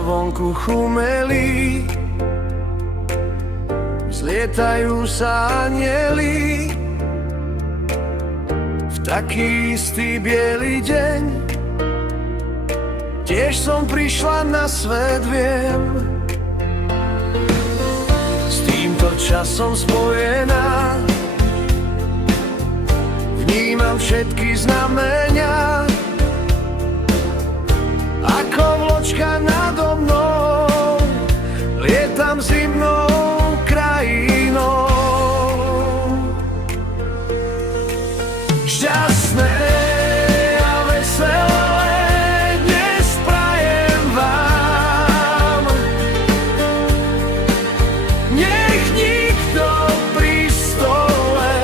vonku chumelí, zlietajú sa anjeli. V taký istý biely deň tiež som prišla na svet, viem. S týmto časom spojená vnímam všetky znamenia, ako vločka nado mnou lietam zimnou krajinou. Šťastné a veselé dnes prajem vám. Nech nikto pri stole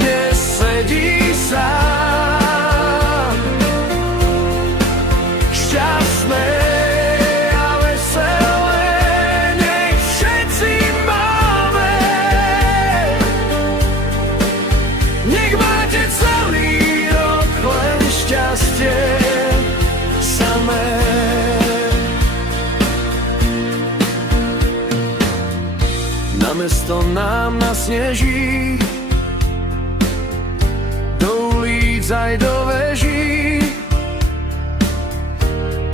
nesedí sám. Šťastné a veselé nech všetci máme. Nech máte celý rok len šťastie samé. Na mesto nám nasneží, do ulic aj do veží,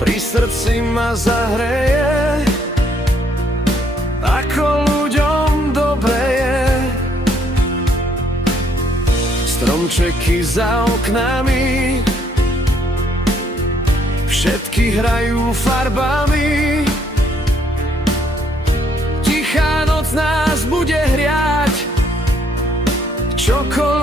pri srdci ma zahreje, ako ľuďom dobre je. Stromčeky za oknami všetky hrajú farbami. Tichá noc nás bude hriať, čokoľvek